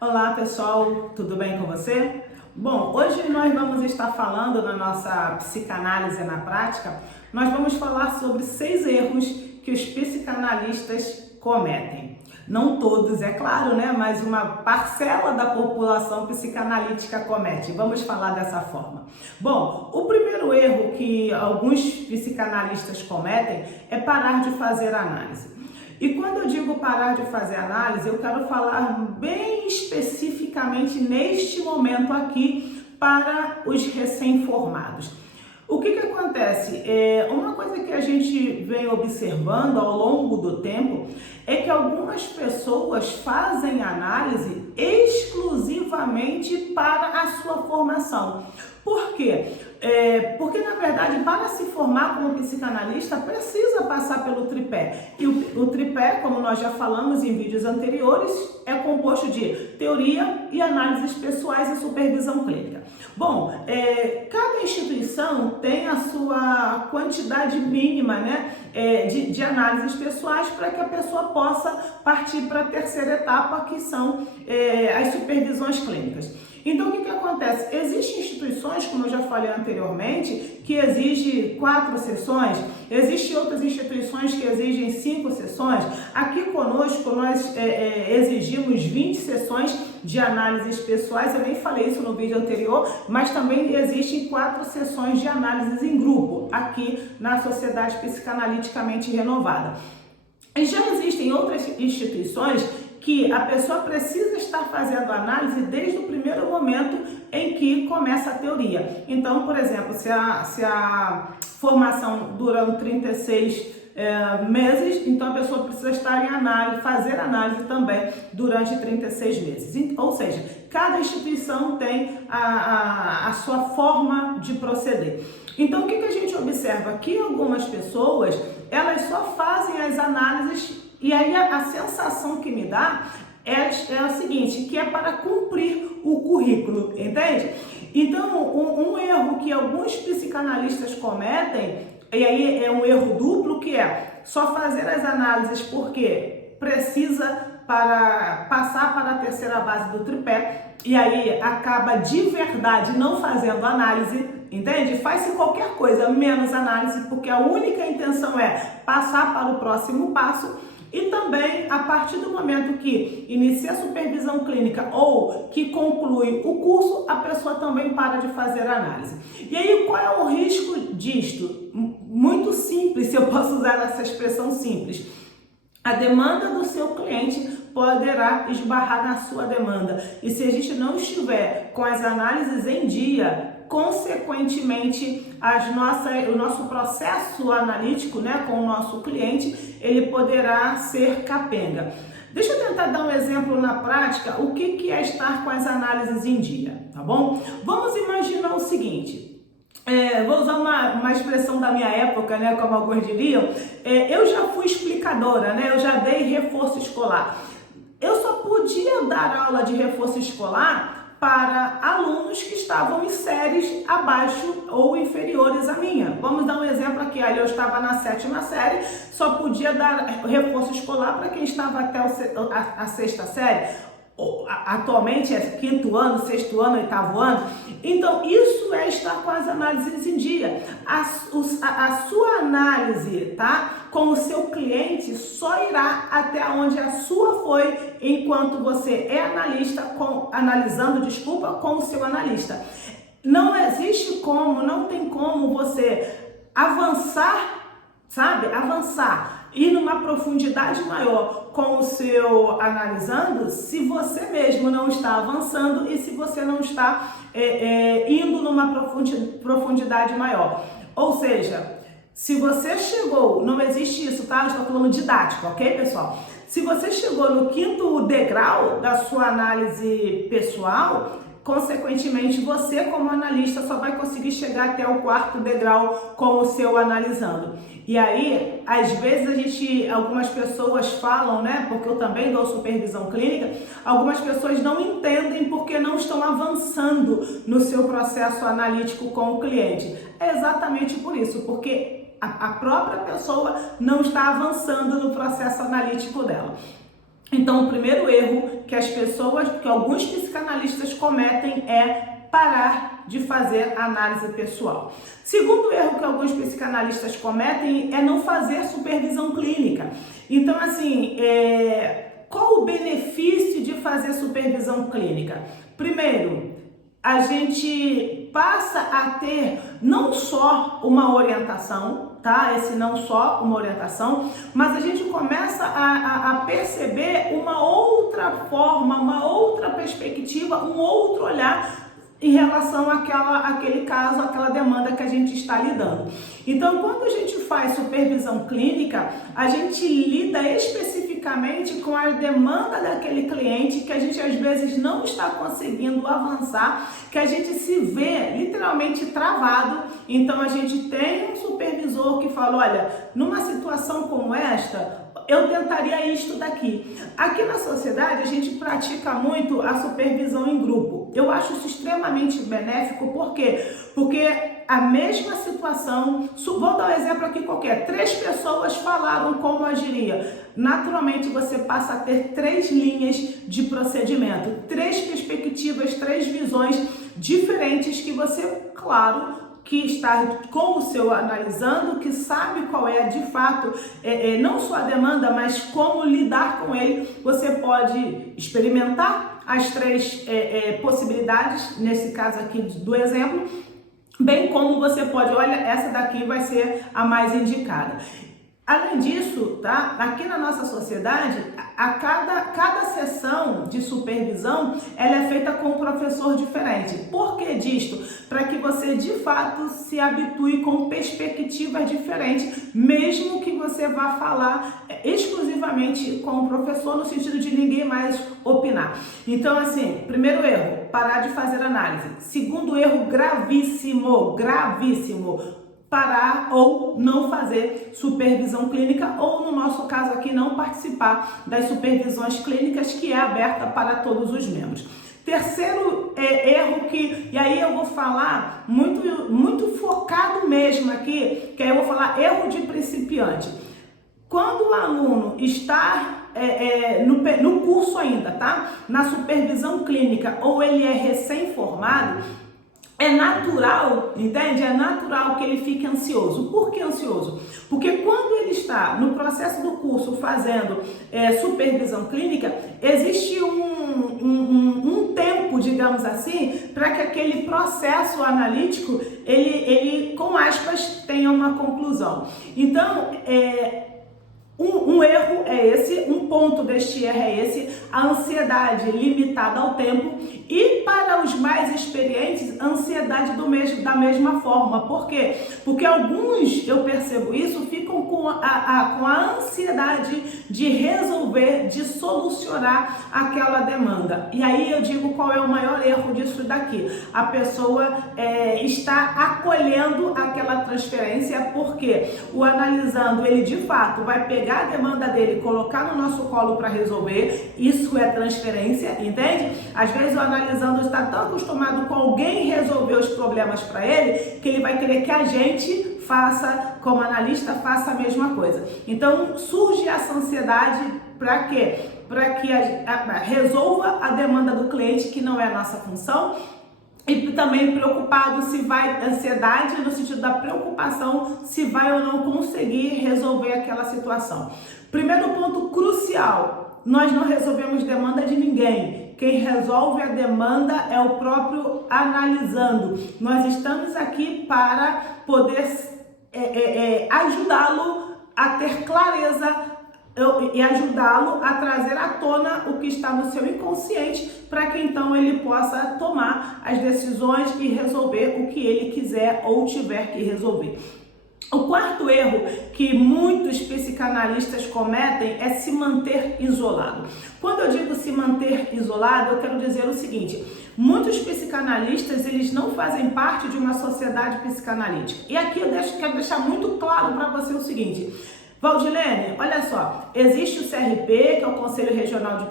Olá pessoal, tudo bem com você? Bom, hoje nós vamos estar falando na nossa psicanálise na prática, nós vamos falar sobre 6 erros que os psicanalistas cometem. Não todos, é claro, né? Mas uma parcela da população psicanalítica comete. Vamos falar dessa forma. Bom, o primeiro erro que alguns psicanalistas cometem é parar de fazer análise. E quando eu digo parar de fazer análise, eu quero falar bem especificamente neste momento aqui para os recém-formados. O que acontece? Uma coisa que a gente vem observando ao longo do tempo é que algumas pessoas fazem análise exclusivamente para a sua formação. Por quê? Porque, na verdade, para se formar como psicanalista, precisa passar pelo tripé. E o tripé, como nós já falamos em vídeos anteriores, é composto de teoria e análises pessoais e supervisão clínica. Bom, cada instituição tem a sua quantidade mínima, né, de análises pessoais para que a pessoa possa partir para a terceira etapa, que são as supervisões clínicas. Então, o que acontece? Existem instituições, como eu já falei anteriormente, que exigem 4 sessões, existem outras instituições que exigem 5 sessões. Aqui conosco, nós exigimos 20 sessões de análises pessoais, eu nem falei isso no vídeo anterior, mas também existem 4 sessões de análises em grupo, aqui na Sociedade Psicanaliticamente Renovada. E já existem outras instituições que a pessoa precisa estar fazendo análise desde o primeiro momento em que começa a teoria. Então, por exemplo, se a formação dura 36 meses, então a pessoa precisa estar em análise, fazer análise também durante 36 meses. Ou seja, cada instituição tem a sua forma de proceder. Então, o que a gente observa? Que algumas pessoas, elas só fazem as análises. E aí a sensação que me dá é a seguinte, que é para cumprir o currículo, entende? Então, um erro que alguns psicanalistas cometem, e aí é um erro duplo, que é só fazer as análises porque precisa para passar para a terceira base do tripé, e aí acaba de verdade não fazendo análise, entende? Faz-se qualquer coisa, menos análise, porque a única intenção é passar para o próximo passo. E também, a partir do momento que inicia a supervisão clínica ou que conclui o curso, a pessoa também para de fazer análise. E aí, qual é o risco disto? Muito simples, se eu posso usar essa expressão simples. A demanda do seu cliente poderá esbarrar na sua demanda. E se a gente não estiver com as análises em dia, consequentemente, o nosso processo analítico, né, com o nosso cliente, ele poderá ser capenga. Deixa eu tentar dar um exemplo na prática, o que é estar com as análises em dia, tá bom? Vamos imaginar o seguinte, vou usar uma expressão da minha época, né, como alguns diriam, eu já fui explicadora, né, eu já dei reforço escolar. Eu só podia dar aula de reforço escolar para alunos que estavam em séries abaixo ou inferiores à minha. Vamos dar um exemplo aqui. Eu estava na 7ª série, só podia dar reforço escolar para quem estava até a 6ª série. Atualmente é 5º ano, 6º ano, 8º ano. Então, isso é estar com as análises em dia. A sua análise, tá, com o seu cliente só irá até onde a sua foi, enquanto você é analisando com o seu analista. Não existe como, não tem como você avançar, sabe? Ir numa profundidade maior com o seu analisando, se você mesmo não está avançando e se você não está indo numa profundidade maior. Ou seja, se você chegou, não existe isso, tá? Eu estou falando didático, ok, pessoal? Se você chegou no 5º degrau da sua análise pessoal, consequentemente, você como analista só vai conseguir chegar até o 4º degrau com o seu analisando. E aí, às vezes algumas pessoas falam, né, porque eu também dou supervisão clínica, algumas pessoas não entendem porque não estão avançando no seu processo analítico com o cliente. É exatamente por isso, porque a própria pessoa não está avançando no processo analítico dela. Então, o primeiro erro que alguns psicanalistas cometem é parar de fazer análise pessoal. Segundo erro que alguns psicanalistas cometem é não fazer supervisão clínica. Então, assim, qual o benefício de fazer supervisão clínica? Primeiro, a gente passa a ter não só uma orientação, tá? Esse não só uma orientação, mas a gente começa a perceber uma outra forma, uma outra perspectiva, um outro olhar em relação àquele caso, àquela demanda que a gente está lidando. Então, quando a gente faz supervisão clínica, a gente lida especificamente com a demanda daquele cliente que a gente às vezes não está conseguindo avançar, que a gente se vê literalmente travado. Então, a gente tem um supervisor que fala, olha, numa situação como esta, eu tentaria isto daqui. Aqui na sociedade, a gente pratica muito a supervisão em grupo. Eu acho isso extremamente benéfico, por quê? Porque a mesma situação, vou dar um exemplo aqui qualquer, 3 pessoas falaram como agiria. Naturalmente, você passa a ter 3 linhas de procedimento, 3 perspectivas, 3 visões diferentes que você, claro, que está com o seu analisando, que sabe qual é de fato, não só a demanda, mas como lidar com ele. Você pode experimentar as 3 possibilidades, nesse caso aqui do exemplo, bem como você pode, olha, essa daqui vai ser a mais indicada. Além disso, tá? Aqui na nossa sociedade, cada sessão de supervisão, ela é feita com um professor diferente. Por que disto? Para que você, de fato, se habitue com perspectivas diferentes, mesmo que você vá falar exclusivamente com o professor, no sentido de ninguém mais opinar. Então, assim, primeiro erro, parar de fazer análise. Segundo erro, gravíssimo, parar ou não fazer supervisão clínica, ou no nosso caso aqui, não participar das supervisões clínicas, que é aberta para todos os membros. Terceiro erro e aí eu vou falar muito focado mesmo aqui, que aí eu vou falar erro de principiante. Quando o aluno está no curso ainda, tá? Na supervisão clínica, ou ele é recém-formado, é natural, entende? É natural que ele fique ansioso. Por que ansioso? Porque quando ele está no processo do curso fazendo supervisão clínica, existe um tempo, digamos assim, para que aquele processo analítico, ele com aspas, tenha uma conclusão. Então, um erro é esse, um ponto deste erro é esse, a ansiedade limitada ao tempo, e para os mais experientes, a ansiedade da mesma forma. Por quê? Porque alguns, eu percebo isso, ficam com a ansiedade de resolver, de solucionar aquela demanda. E aí eu digo qual é o maior erro disso daqui. A pessoa está acolhendo aquela transferência, porque o analisando, ele de fato vai pegar a demanda dele, colocar no nosso colo para resolver. Isso é transferência, entende? Às vezes o analisando está tão acostumado com alguém resolver os problemas para ele, que ele vai querer que a gente faça, como analista, faça a mesma coisa. Então surge essa ansiedade para quê? Para que resolva a demanda do cliente, que não é a nossa função. E também preocupado se vai, ansiedade no sentido da preocupação, se vai ou não conseguir resolver aquela situação. Primeiro ponto crucial, nós não resolvemos demanda de ninguém. Quem resolve a demanda é o próprio analisando. Nós estamos aqui para poder ajudá-lo a ter clareza e ajudá-lo a trazer à tona o que está no seu inconsciente, para que então ele possa tomar as decisões e resolver o que ele quiser ou tiver que resolver. O quarto erro que muitos psicanalistas cometem é se manter isolado. Quando eu digo se manter isolado, eu quero dizer o seguinte: muitos psicanalistas, eles não fazem parte de uma sociedade psicanalítica. E aqui eu quero deixar muito claro para você o seguinte: Valdilene, olha só, existe o CRP, que é o Conselho Regional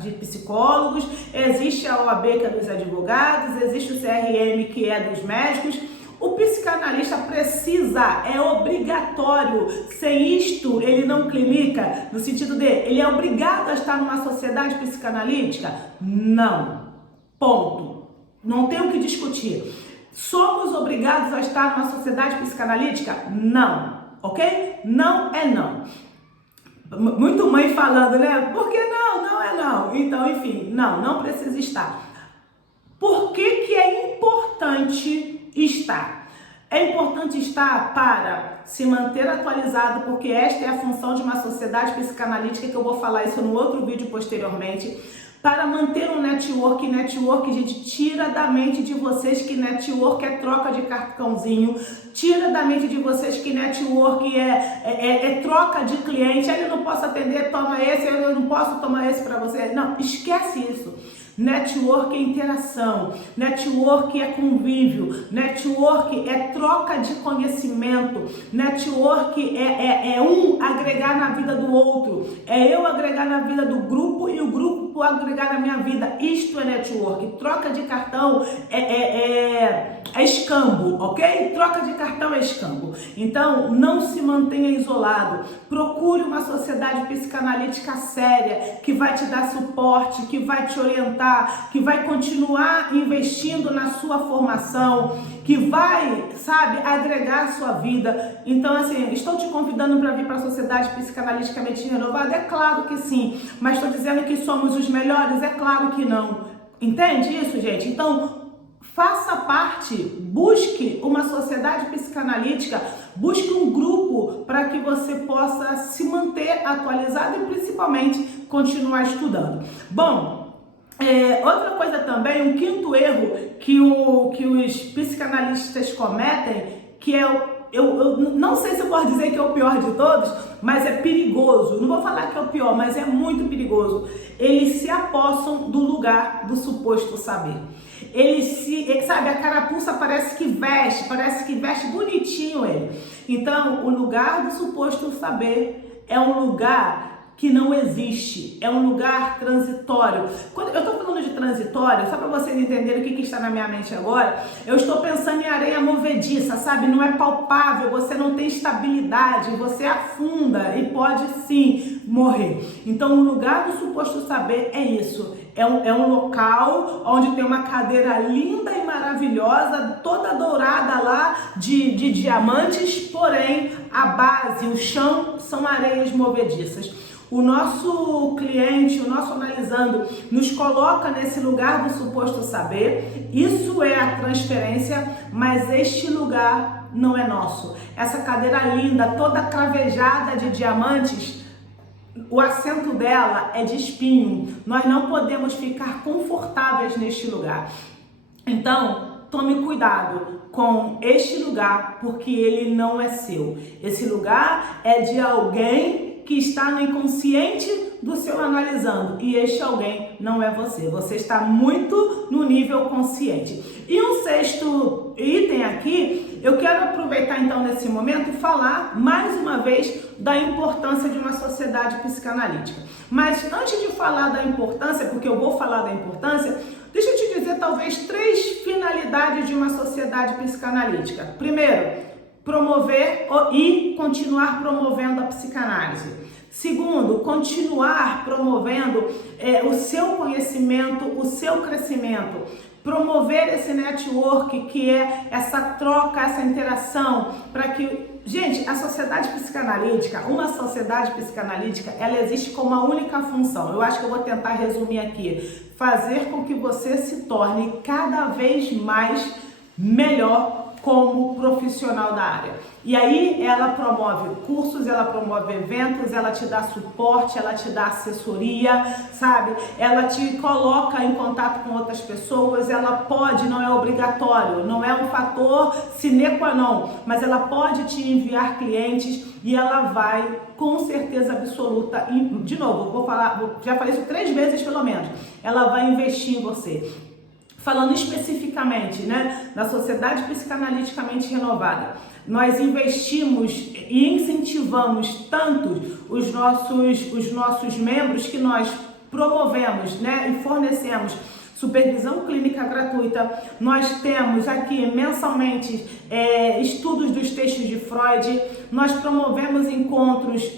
de Psicólogos, existe a OAB, que é dos advogados, existe o CRM, que é dos médicos. O psicanalista precisa, é obrigatório. Sem isto, ele não clinica, no sentido de, ele é obrigado a estar numa sociedade psicanalítica? Não. Ponto. Não tem o que discutir. Somos obrigados a estar numa sociedade psicanalítica? Não. Ok? Não é não. Muito mãe falando, né? Por que não? Não é não. Então, enfim, não precisa estar. Por que é importante estar? É importante estar para se manter atualizado, porque esta é a função de uma sociedade psicanalítica, que eu vou falar isso no outro vídeo posteriormente. Para manter um network, gente, tira da mente de vocês que network é troca de cartãozinho, tira da mente de vocês que network é troca de cliente. Eu não posso atender, toma esse, eu não posso tomar esse para você. Não, esquece isso. Network é interação, network é convívio, network é troca de conhecimento, network é um agregar na vida do outro, é eu agregar na vida do grupo e o grupo agregar na minha vida. Isto é network. Troca de cartão é escambo, ok? Troca de cartão é escambo. Então, não se mantenha isolado. Procure uma sociedade psicanalítica séria, que vai te dar suporte, que vai te orientar, que vai continuar investindo na sua formação, que vai, agregar a sua vida. Então, assim, estou te convidando para vir para a Sociedade Psicanaliticamente Renovada? É claro que sim. Mas estou dizendo que somos os melhores? É claro que não. Entende isso, gente? Então, faça parte, busque uma sociedade psicanalítica, busque um grupo para que você possa se manter atualizado e principalmente continuar estudando. Bom, outra coisa também, um quinto erro que os psicanalistas cometem, que é eu não sei se eu posso dizer que é o pior de todos, mas é perigoso. Não vou falar que é o pior, mas é muito perigoso. Eles se apossam do lugar do suposto saber. A carapuça parece que veste bonitinho ele. Então, o lugar do suposto saber é um lugar que não existe, é um lugar transitório. Quando eu estou falando de transitório, só para vocês entenderem o que está na minha mente agora, eu estou pensando em areia movediça, não é palpável, você não tem estabilidade, você afunda e pode sim morrer. Então, o lugar do suposto saber é isso. É um local onde tem uma cadeira linda e maravilhosa, toda dourada lá de diamantes, porém a base, o chão são areias movediças. O nosso cliente, o nosso analisando, nos coloca nesse lugar do suposto saber. Isso é a transferência, mas este lugar não é nosso. Essa cadeira linda, toda cravejada de diamantes, o assento dela é de espinho. Nós não podemos ficar confortáveis neste lugar. Então, tome cuidado com este lugar, porque ele não é seu. Esse lugar é de alguém que está no inconsciente do seu analisando, e este alguém não é você. Você está muito no nível consciente. E um sexto item aqui, eu quero aproveitar então nesse momento e falar mais uma vez da importância de uma sociedade psicanalítica. Mas antes de falar da importância, porque eu vou falar da importância, deixa eu te dizer talvez 3 finalidades de uma sociedade psicanalítica. Primeiro, promover e continuar promovendo a psicanálise. Segundo, continuar promovendo o seu conhecimento, o seu crescimento. Promover esse network, que é essa troca, essa interação, para que... Gente, a sociedade psicanalítica, uma sociedade psicanalítica, ela existe com uma única função. Eu acho que eu vou tentar resumir aqui. Fazer com que você se torne cada vez mais melhor como profissional da área. E aí ela promove cursos, ela promove eventos, ela te dá suporte, ela te dá assessoria, Ela te coloca em contato com outras pessoas, ela pode, não é obrigatório, não é um fator sine qua non, mas ela pode te enviar clientes e ela vai, com certeza absoluta, de novo, já falei isso 3 vezes pelo menos, ela vai investir em você. Falando especificamente, na Sociedade Psicanaliticamente Renovada, nós investimos e incentivamos tanto os nossos membros que nós promovemos, e fornecemos supervisão clínica gratuita. Nós temos aqui mensalmente estudos dos textos de Freud. Nós promovemos encontros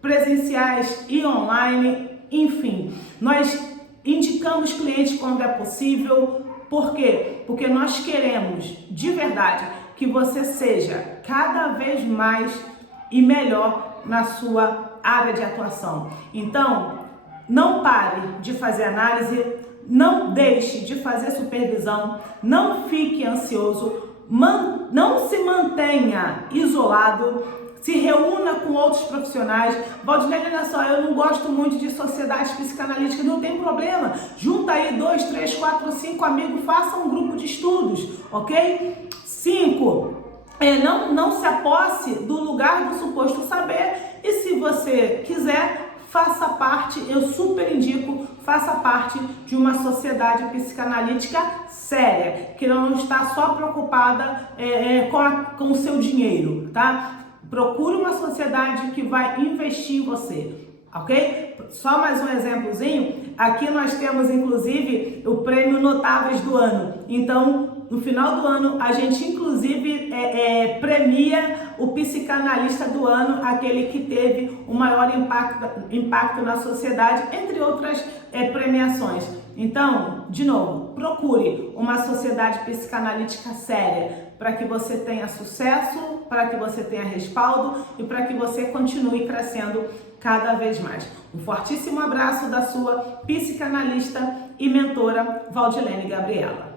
presenciais e online. Enfim, nós indicamos clientes quando é possível. Por quê? Porque nós queremos de verdade que você seja cada vez mais e melhor na sua área de atuação. Então, não pare de fazer análise, não deixe de fazer supervisão, não fique ansioso, não se mantenha isolado, se reúna com outros profissionais. Valdilene, olha só, eu não gosto muito de sociedades psicanalíticas, não tem problema. Junta aí 2, 3, 4, 5 amigos, faça um grupo de estudos, ok? 5, não se aposse do lugar do suposto saber, e se você quiser, faça parte, eu super indico, faça parte de uma sociedade psicanalítica séria, que não está só preocupada com o seu dinheiro, tá? Procure uma sociedade que vai investir em você, ok? Só mais um exemplozinho, aqui nós temos inclusive o prêmio Notáveis do Ano. Então, no final do ano, a gente inclusive premia o psicanalista do ano, aquele que teve o maior impacto na sociedade, entre outras premiações. Então, de novo, procure uma sociedade psicanalítica séria para que você tenha sucesso, para que você tenha respaldo e para que você continue crescendo cada vez mais. Um fortíssimo abraço da sua psicanalista e mentora Valdilene Gabriela.